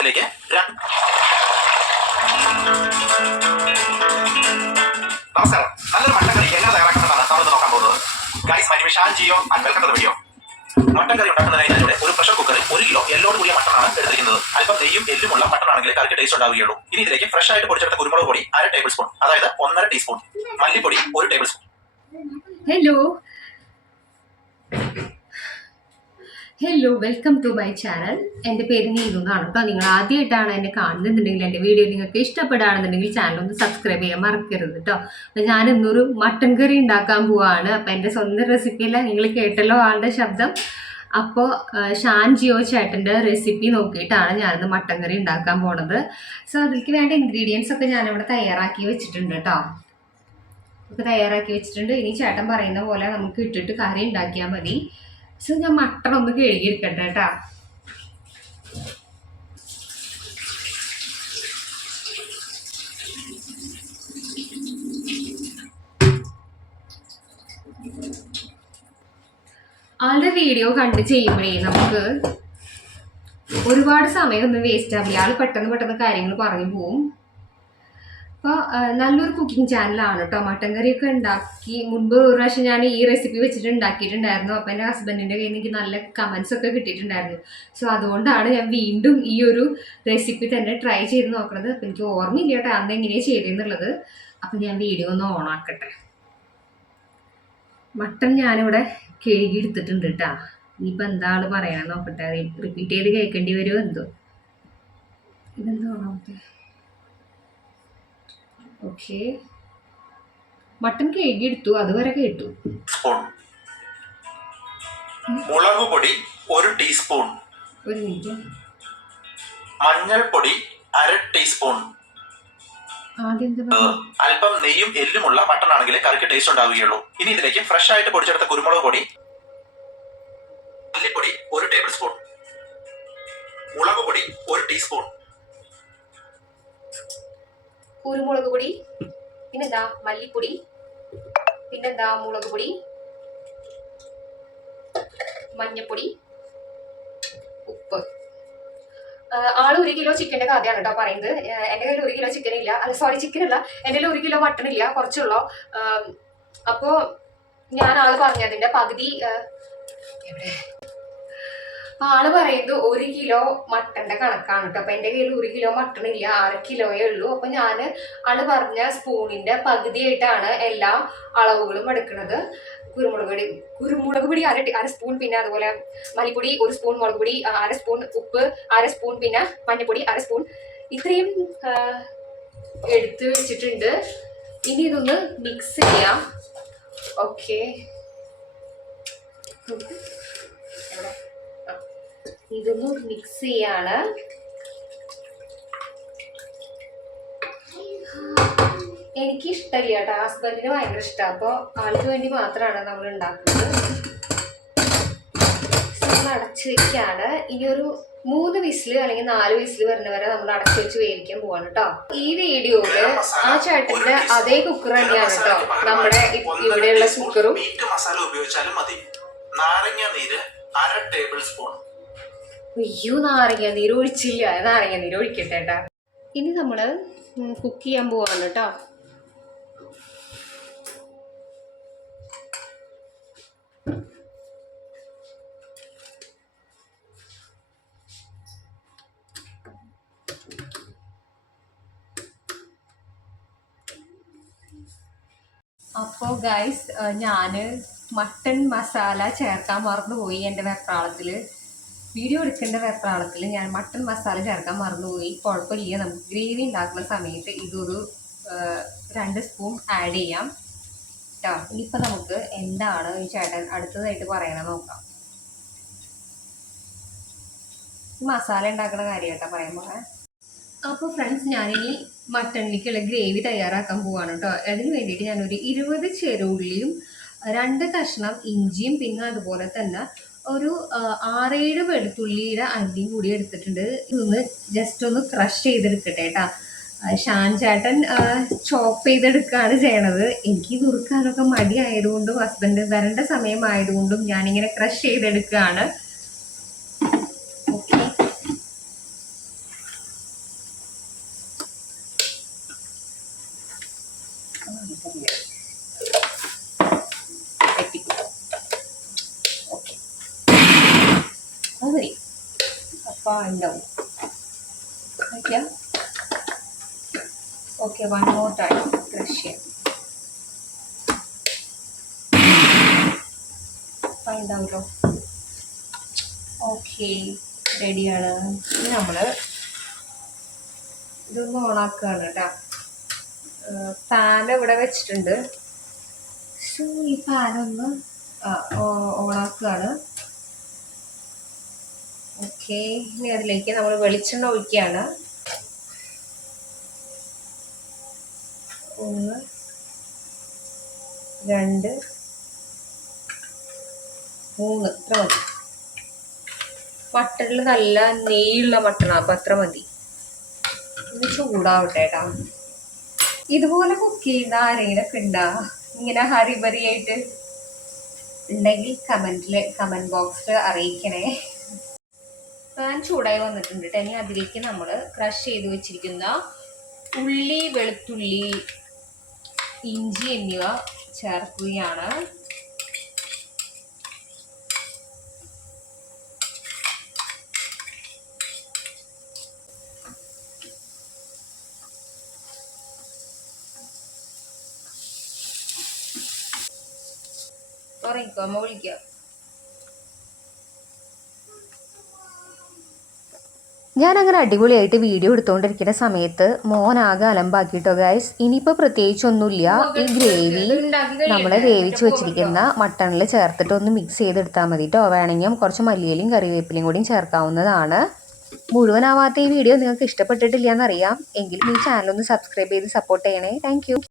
നമസ്കാരം. നല്ലൊരു മട്ടൻ കറി എങ്ങനെ തയ്യാറാക്കണമെന്നാണ് നമ്മൾ നോക്കാൻ പോകുന്നത്. Guys, my name is Shaan Geo and welcome to the video. Mutton കറി ഉണ്ടാക്കുന്നതിനായി ഞാനിവിടെ ഒരു പ്രഷർ കുക്കറിൽ 1 കിലോ എല്ലോട് കൂടിയ മട്ടനാണ് എടുത്തിരിക്കുന്നത്. അല്പം നെയ്യും എല്ലുമുള്ള മട്ടനാണെങ്കിൽ കറിക്ക് ടേസ്റ്റ് ഉണ്ടാവുകയുള്ളൂ. ഇനി ഇതിലേക്ക് ഫ്രഷ് ആയിട്ട് പൊടിച്ചെടുത്ത കുരുമുളക് പൊടി 1/2 ടേബിൾ സ്പൂൺ, അതായത് 1.5 ടീസ്പൂൺ, മല്ലിപ്പൊടി 1 tablespoon. Hello, welcome to my channel. എൻ്റെ പേര് നീതു എന്നാണ് കേട്ടോ. നിങ്ങൾ ആദ്യമായിട്ടാണ് എന്നെ കാണുന്നുണ്ടെങ്കിൽ എൻ്റെ വീഡിയോ നിങ്ങൾക്ക് ഇഷ്ടപ്പെടുകയാണെന്നുണ്ടെങ്കിൽ ചാനൽ ഒന്ന് സബ്സ്ക്രൈബ് ചെയ്യാൻ മറക്കരുത് കേട്ടോ. അപ്പം ഞാൻ ഇന്നൊരു മട്ടൻ കറി ഉണ്ടാക്കാൻ പോവാണ്. അപ്പം എൻ്റെ സ്വന്തം റെസിപ്പിയല്ല, നിങ്ങൾ കേട്ടല്ലോ ആളുടെ ശബ്ദം. അപ്പോൾ ഷാൻ ജിയോ ചേട്ടൻ്റെ റെസിപ്പി നോക്കിയിട്ടാണ് ഞാനിന്ന് മട്ടൻ കറി ഉണ്ടാക്കാൻ പോണത്. സോ അതിലേക്ക് വേണ്ട ഇൻഗ്രീഡിയൻസ് ഒക്കെ ഞാനിവിടെ തയ്യാറാക്കി വെച്ചിട്ടുണ്ട് കേട്ടോ. ഒക്കെ തയ്യാറാക്കി വെച്ചിട്ടുണ്ട്. ഇനി ചേട്ടൻ പറയുന്ന പോലെ നമുക്ക് ഇട്ടിട്ട് കറി ഉണ്ടാക്കിയാൽ മതി. സോ ഞാൻ മട്ടൺ ഒന്ന് കഴുകിയിരിക്കട്ടെ കേട്ടോ. ആളുടെ വീഡിയോ കണ്ട് ചെയ്യുമ്പോഴേ നമുക്ക് ഒരുപാട് സമയമൊന്നും വേസ്റ്റ് ആവില്ല. ആൾ പെട്ടെന്ന് കാര്യങ്ങൾ പറഞ്ഞു പോവും. അപ്പോൾ നല്ലൊരു കുക്കിംഗ് ചാനലാണ് കേട്ടോ. മട്ടൻ കറിയൊക്കെ ഉണ്ടാക്കി മുൻപ് ഒരു പ്രാവശ്യം ഞാൻ ഈ റെസിപ്പി വെച്ചിട്ട് ഉണ്ടാക്കിയിട്ടുണ്ടായിരുന്നു. അപ്പോൾ എൻ്റെ ഹസ്ബൻഡിൻ്റെ കയ്യിൽ നിന്ന് എനിക്ക് നല്ല കമൻസ് ഒക്കെ കിട്ടിയിട്ടുണ്ടായിരുന്നു. സോ അതുകൊണ്ടാണ് ഞാൻ വീണ്ടും ഈ ഒരു റെസിപ്പി തന്നെ ട്രൈ ചെയ്ത് നോക്കുന്നത്. അപ്പോൾ എനിക്ക് ഓർമ്മയില്ല കേട്ടോ അന്ന് എങ്ങനെയാണ് ചെയ്തതെന്നുള്ളത്. അപ്പോൾ ഞാൻ വീഡിയോ ഒന്ന് ഓണാക്കട്ടെ. മട്ടൻ ഞാനിവിടെ കഴുകിയെടുത്തിട്ടുണ്ട് കേട്ടോ. ഇനിയിപ്പോൾ എന്താണ് പറയാൻ നോക്കട്ടെ. റിപ്പീറ്റ് ചെയ്ത് കേൾക്കേണ്ടി വരുമോ എന്തോ. ഇതെന്താ ഓണാവട്ടെ. ഓക്കെ, മട്ടൻ കഴുകിയെടുത്തു, അതുവരെ കേട്ടു. മുളക് പൊടി 1 ടീസ്പൂൺ, ഒരു മിനിറ്റ്. മഞ്ഞൾപ്പൊടി 1/2 ടീസ്പൂൺ. അല്പം നെയ്യും എല്ലുമുള്ള മട്ടൺ ആണെങ്കിൽ കറിക്ക് ടേസ്റ്റ് ഉണ്ടാവുകയുള്ളൂ. ഇനി ഇതിലേക്ക് ഫ്രഷ് ആയിട്ട് പൊടിച്ചെടുത്ത കുരുമുളക് പൊടി, മല്ലിപ്പൊടി 1 ടേബിൾ സ്പൂൺ, മുളക് പൊടി 1 ടീസ്പൂൺ, കുരുമുളക് പൊടി, പിന്നെന്താ മല്ലിപ്പൊടി, പിന്നെന്താ മുളക് പൊടി, മഞ്ഞപ്പൊടി, ഉപ്പ്. ആള് 1 കിലോ ചിക്കൻ്റെ കഥയാണ് കേട്ടോ പറയുന്നത്. എൻ്റെ കയ്യിൽ 1 കിലോ ചിക്കൻ ഇല്ല. ചിക്കൻ അല്ല, എൻ്റെ കയ്യിൽ 1 കിലോ മട്ടൺ ഇല്ല, കുറച്ചുള്ളൂ. അപ്പോൾ ഞാൻ ആള് പറഞ്ഞതിൻ്റെ പകുതി എവിടെ ആള് പറയുന്നത് 1 കിലോ മട്ടൻ്റെ കണക്കാണ് കേട്ടോ. അപ്പം എൻ്റെ കയ്യിൽ 1 കിലോ മട്ടൺ ഇല്ല, 1/2 കിലോയേ ഉള്ളൂ. അപ്പം ഞാൻ ആള് പറഞ്ഞ സ്പൂണിൻ്റെ പകുതിയായിട്ടാണ് എല്ലാ അളവുകളും എടുക്കുന്നത്. കുരുമുളക് പൊടി 1/2 സ്പൂൺ, പിന്നെ അതുപോലെ മല്ലിപ്പൊടി 1 സ്പൂൺ, മുളക് പൊടി 1/2 സ്പൂൺ, ഉപ്പ് 1/2 സ്പൂൺ, പിന്നെ മഞ്ഞൾപ്പൊടി 1/2 സ്പൂൺ. ഇത്രയും എടുത്ത് വെച്ചിട്ടുണ്ട്. ഇനി ഇതൊന്ന് മിക്സ് ചെയ്യാം. ഓക്കെ, ഇതൊന്ന് മിക്സ് ചെയ്യാണ്. എനിക്ക് ഇഷ്ടമില്ല കേട്ടോ, ഹസ്ബൻഡിന് ഭയങ്കര ഇഷ്ടമാണ്. അപ്പോൾ ആൾക്ക് വേണ്ടി മാത്രമാണ് നമ്മൾ ഉണ്ടാക്കുന്നത്. നമ്മൾ അടച്ചു വെക്കാണ്. ഇനി ഒരു 3 വിസിൽ അല്ലെങ്കിൽ 4 വിസിൽ വരുന്ന വരെ നമ്മൾ അടച്ചു വെച്ച് വേവിക്കാൻ പോവാണ് കേട്ടോ. ഈ വീഡിയോയില് ആ ചേട്ടന്റെ അതേ കുക്കർ തന്നെയാണ് കേട്ടോ നമ്മുടെ ഇവിടെയുള്ള കുക്കറും. മസാല ഉപയോഗിച്ചാലും മതി. നാരങ്ങ നീര് 1/2 ടേബിൾ സ്പൂൺ. അയ്യോ, നാരങ്ങ നീര് ഒഴിച്ചില്ല. നാരങ്ങ നീര് ഒഴിക്കട്ടെ കേട്ടാ. ഇനി നമ്മൾ കുക്ക് ചെയ്യാൻ പോവാണ് കേട്ടോ. അപ്പോൾ ഗൈസ്, ഞാൻ മട്ടൺ മസാല ചേർക്കാൻ മറന്നുപോയി. എൻ്റെ വെപ്രാളത്തിൽ, വീഡിയോ എടുക്കേണ്ട വെപ്രാളത്തിൽ ഞാൻ മട്ടൺ മസാല ചേർക്കാൻ മറന്നുപോയി. കുഴപ്പമില്ല, നമുക്ക് ഗ്രേവി ഉണ്ടാക്കുന്ന സമയത്ത് ഇതൊരു 2 സ്പൂൺ ആഡ് ചെയ്യാം കേട്ടോ. ഇനിയിപ്പോൾ നമുക്ക് എന്താണ് ഈ ചേട്ടൻ അടുത്തതായിട്ട് പറയണത് നോക്കാം. മസാല ഉണ്ടാക്കുന്ന കാര്യം കേട്ടോ പറയാൻ പോകാൻ. അപ്പോൾ ഫ്രണ്ട്സ്, ഞാനിനി മട്ടണിലേക്കുള്ള ഗ്രേവി തയ്യാറാക്കാൻ പോവാണ് കേട്ടോ. അതിന് വേണ്ടിയിട്ട് ഞാനൊരു 20 ചെറുള്ളിയും 2 കഷ്ണം ഇഞ്ചിയും, പിന്നെ അതുപോലെ തന്നെ ഒരു 6-7 വെളുത്തുള്ളിയുടെ അല്ലിയും കൂടി എടുത്തിട്ടുണ്ട്. ഇതൊന്ന് ജസ്റ്റ് ഒന്ന് ക്രഷ് ചെയ്തെടുക്കട്ടെ കേട്ടോ. ഷാൻ ചേട്ടൻ ചോപ്പ് ചെയ്തെടുക്കുകയാണ് ചെയ്യണത്. എനിക്ക് നുറുക്കാനൊക്കെ മടിയായതുകൊണ്ടും ഹസ്ബൻഡ് വരേണ്ട സമയമായതുകൊണ്ടും ഞാനിങ്ങനെ ക്രഷ് ചെയ്തെടുക്കുകയാണ്. ഓക്കെ, ഉണ്ടാവും. ഓക്കെ, 1 more time ക്രഷ് ചെയ്യാം. ഉണ്ടാവല്ലോ. ഓക്കെ, റെഡിയാണ്. ഇനി നമ്മൾ ഇതൊന്ന് ഓണാക്കുകയാണ് കേട്ടോ. പാൻ ഇവിടെ വെച്ചിട്ടുണ്ട്. ഈ പാനൊന്ന് ഓണാക്കുകയാണ്. ഓക്കെ, ഇനി അതിലേക്ക് നമ്മൾ വെളിച്ചെണ്ണ ഒഴിക്കുകയാണ്. 1 2 3 ഇത്ര മതി. മട്ടണിൽ നല്ല നെയ്യുള്ള മട്ടണാണ്, അപ്പം അത്ര മതി. ഇത് ചൂടാവട്ടെ കേട്ടോ. ഇതുപോലെ കുക്ക് ചെയ്യുന്ന ആരെങ്കിലൊക്കെ ഉണ്ടാ ഇങ്ങനെ ഹരിബറിയായിട്ട് ഉണ്ടെങ്കിൽ കമൻറ്റ് ബോക്സിൽ അറിയിക്കണേ. പാൻ ചൂടായി വന്നിട്ടുണ്ട് കേട്ടോ. ഇനി അതിലേക്ക് നമ്മൾ ക്രഷ് ചെയ്ത് വെച്ചിരിക്കുന്ന ഉള്ളി, വെളുത്തുള്ളി, ഇഞ്ചി എന്നിവ ചേർക്കുകയാണ്. അമ്മ വിളിക്കാം. ഞാനങ്ങനെ അടിപൊളിയായിട്ട് വീഡിയോ എടുത്തുകൊണ്ടിരിക്കുന്ന സമയത്ത് മോനാകെ അലമ്പാക്കിട്ടോ ഗൈസ്. ഇനിയിപ്പോൾ പ്രത്യേകിച്ചൊന്നുമില്ല. ഈ ഗ്രേവി നമ്മൾ വേവിച്ച് വെച്ചിരിക്കുന്ന മട്ടണിൽ ചേർത്തിട്ട് ഒന്ന് മിക്സ് ചെയ്തെടുത്താൽ മതി കേട്ടോ. വേണമെങ്കിൽ കുറച്ച് മല്ലിയിലയും കറിവേപ്പിലയും കൂടിയും ചേർക്കാവുന്നതാണ്. മുഴുവനാവാത്ത ഈ വീഡിയോ നിങ്ങൾക്ക് ഇഷ്ടപ്പെട്ടിട്ടില്ല എന്നറിയാം. എങ്കിലും ഈ ചാനൽ ഒന്ന് സബ്സ്ക്രൈബ് ചെയ്ത് സപ്പോർട്ട് ചെയ്യണേ. താങ്ക്